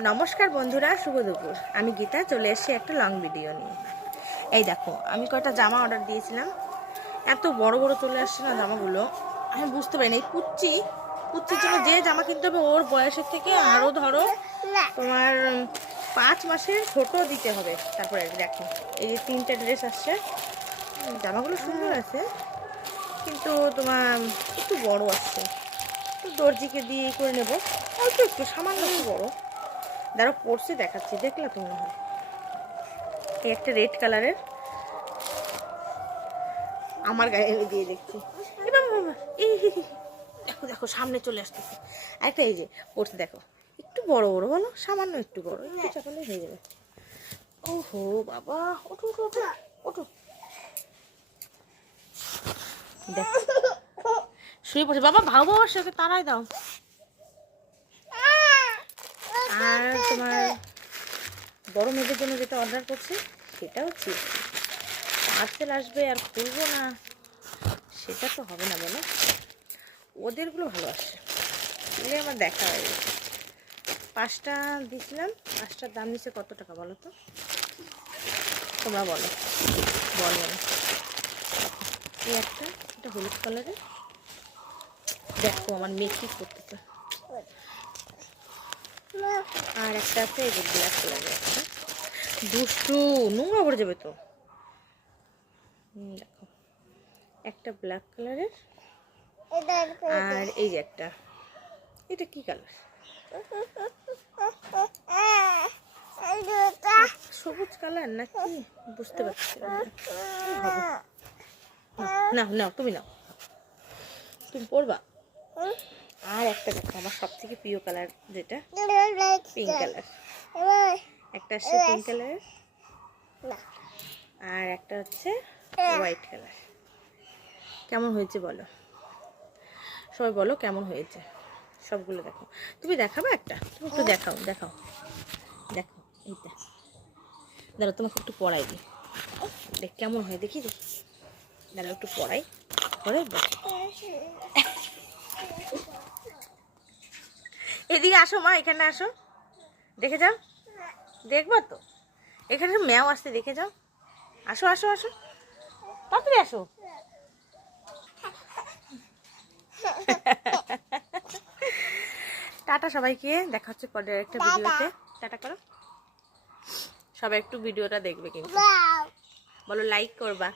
নমস্কার বন্ধুরা, শুভ দুপুর। আমি গীতা চলে এসেছি একটা লং ভিডিও নিয়ে। এই দেখো, আমি কয়টা জামা অর্ডার দিয়েছিলাম, এত বড় বড় চলে আসছে না জামাগুলো। আমি বুঝতে পারিনি এই পুচ্চির জন্য যে জামা কিনতে হবে ওর বয়সের থেকে আরও ধরো তোমার 5 মাসের ছোট দিতে হবে। তারপরে দেখো এই যে 3টা ড্রেস আসছে, জামাগুলো সুন্দর আছে কিন্তু তোমার একটু বড় আসছে। তো দর্জিকে দিয়ে করে নেবো, অল্প একটু সামান্য একটু বড়। দাঁড়াও পরছি দেখাচ্ছি, দেখলা তো মনে হয়। এই একটা রেড কালারের আমার গায়ে আমি দিয়ে দেখছি। এবার এই দেখো দেখো সামনে চলে আসতেছে। একটা এই যে পরছে দেখো, একটু বড় বড় বলো, সামান্য একটু বড়, একটু চাপালে হয়ে যাবে। ওহো বাবা, ওঠো ওঠো ওঠো ওঠো। দেখো শুয়ে পড়ছে বাবা, ভাও বাবা ওকে তাড়াই দাও। আর তোমার বড় মেয়েদের জন্য যেটা অর্ডার করছি সেটা হচ্ছে পার্সেল আসবে আর খুলবো না, সেটা তো হবে না বলো। ওদেরগুলো ভালো আসছে, এগুলো আমার দেখা হয়ে গেছে। 5টা দিয়েছিলাম, 5টার দাম নিচ্ছে কত টাকা বলো তো, তোমরা বলো বলো না। এই একটা, এটা হলুদ কালারের, দেখো আমার মেয়ে কি করতেছে। আর একটা আছে এই যে ব্ল্যাক কালারের, একটা দুষ্টু, নোংরা পড়ে যাবে তো। দেখো একটা ব্ল্যাক কালারের, আর এই যে একটা, এটা কি কালার, সবুজ কালার নাকি বুঝতে পারছি না। নাও তুমি নাও, তুমি পরবা। আর একটা দেখো আমার সব থেকে প্রিয় কালার, যেটা পিঙ্ক কালার, একটা হচ্ছে পিঙ্ক কালারের, আর একটা হচ্ছে হোয়াইট কালার। কেমন হয়েছে বলো, সবাই বলো কেমন হয়েছে। সবগুলো দেখো, তুমি দেখাবে একটা, তুমি একটু দেখাও দেখাও দেখো। এইটা দাঁড়াও তোমাকে একটু পড়াই দিই, দেখ কেমন হয় দেখি। দাঁড়াও একটু পড়াই পরে এদিকে আসো মা, এখানে আসো, দেখে যাও। দেখবো তো, এখানে ম্যাও আসতে, দেখে যাও। আসো আসো আসো, তাড়াতাড়ি আসো। টাটা সবাইকে, দেখা হচ্ছে পরের একটা ভিডিওতে। টাটা করো সবাই, একটু ভিডিওটা দেখবে কিন্তু বলো, লাইক করবা।